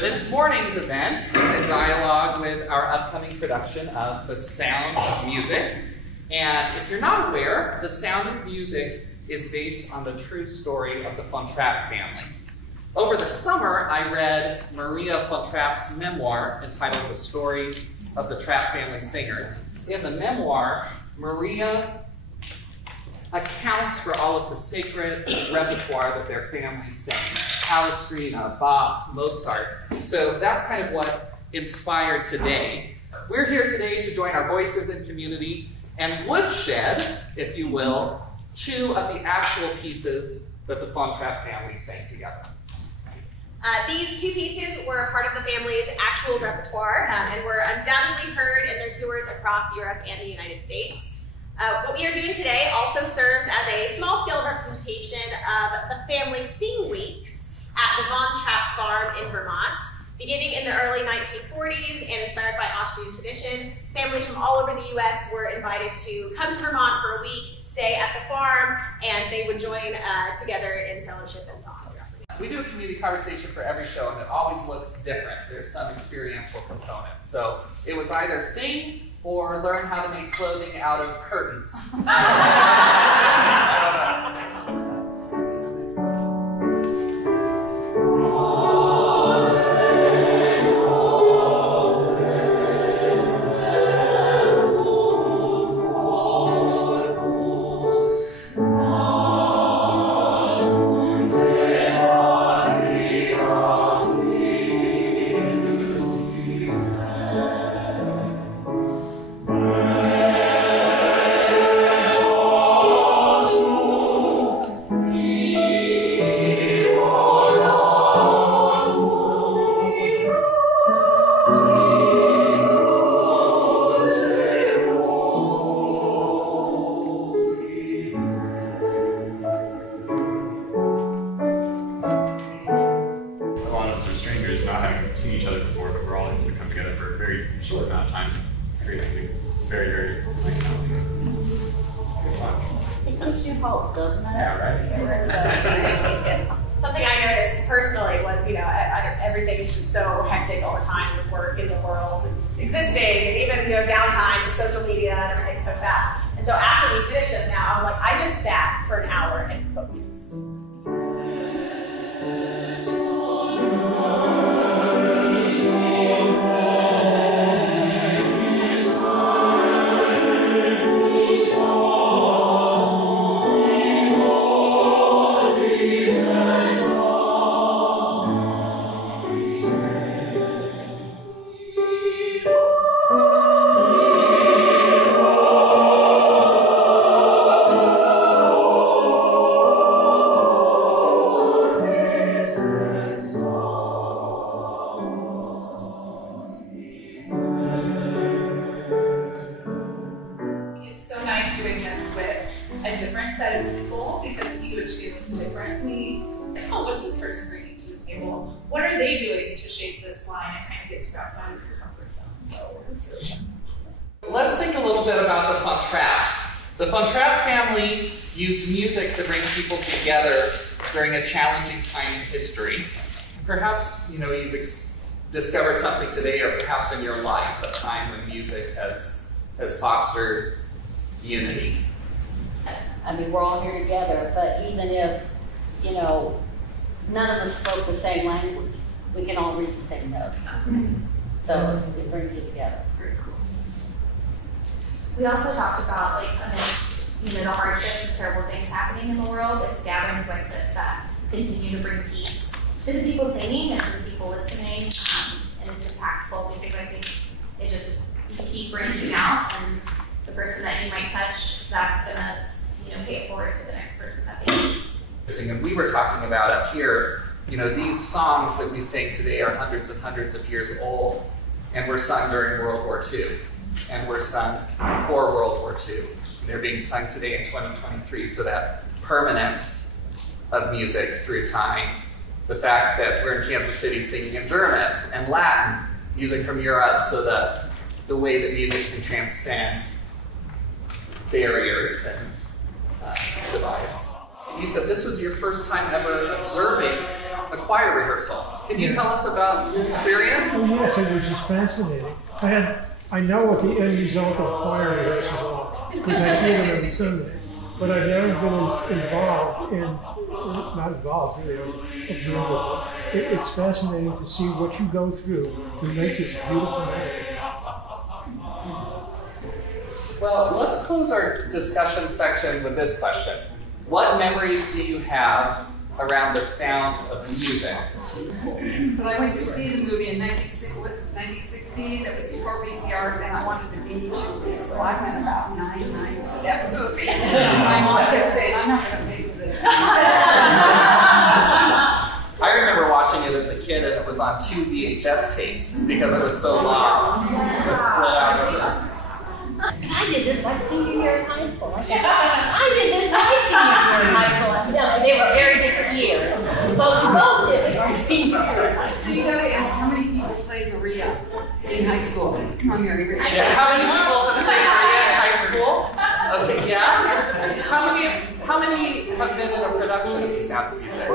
this morning's event is in dialogue with our upcoming production of The Sound of Music. And if you're not aware, The Sound of Music is based on the true story of the von Trapp family. Over the summer, I read Maria von Trapp's memoir entitled The Story of the Trapp Family Singers. In the memoir, Maria accounts for all of the sacred repertoire that their family sang. Palestrina, Bach, Mozart. So that's kind of what inspired today. We're here today to join our voices in community and woodshed, if you will, two of the actual pieces that the von Trapp family sang together. These two pieces were part of the family's actual repertoire and were undoubtedly heard in their tours across Europe and the United States. What we are doing today also serves as a small-scale representation of the family sing weeks at the von Trapp's farm in Vermont. Beginning in the early 1940s and inspired by Austrian tradition, families from all over the U.S. were invited to come to Vermont for a week, stay at the farm, and they would join together in fellowship and song. We do a community conversation for every show, and it always looks different. There's some experiential component. So it was either sing or learn how to make clothing out of curtains. I don't know. Doesn't it? Yeah, right. Something I noticed personally was, everything is just so hectic all the time with work in the world existing, and even, downtime and social media and everything so fast. And so after we finished just now, I was like, I just sat for an hour and focused. A different set of people because we would tune differently. Oh, what's this person bringing to the table? What are they doing to shape this line? It kind of gets you outside of your comfort zone. So it's really fun. Let's think a little bit about the von Trapps. The von Trapp family used music to bring people together during a challenging time in history. Perhaps you've discovered something today, or perhaps in your life, a time when music has fostered unity. I mean, we're all here together, but even if, none of us spoke the same language, we can all read the same notes. So it brings you together. It's very cool. We also talked about, amidst, the hardships and terrible things happening in the world, it's gatherings like this that continue to bring peace to the people singing and to the people listening, and it's impactful because I think it just, you keep branching out, and the person that you might touch, that's gonna pay it forward to the next person that they need. And we were talking about up here, these songs that we sing today are hundreds and hundreds of years old, and were sung during World War II, and were sung before World War II. They're being sung today in 2023, so that permanence of music through time, the fact that we're in Kansas City singing in German and Latin, music from Europe, so the way that music can transcend barriers and divides. You said this was your first time ever observing a choir rehearsal. Can you tell us about your experience? Oh, yes, it was just fascinating. I know what the end result of choir rehearsals are because I hear them every Sunday. But I've never been involved in, not involved really, I was observable. It's fascinating to see what you go through to make this beautiful melody. Well, let's close our discussion section with this question. What memories do you have around the sound of music? But I went to see the movie in 1960. That was before VCRs, and I wanted the beach. So I went about 9 nights to that movie. My mom kept saying, "I'm not going to pay for this." I remember watching it as a kid, and it was on 2 VHS tapes because it was so long. It was split out. I did this my senior year in high school. I did this my senior year in high school. No, they were very different years. But we both did it our senior year in high So school. you got to ask, how many people played Maria in high school? Come on, Mary. Rich. Yeah. How many people have played Maria in high school? Okay, yeah. How many have been in a production of The Sound of Music?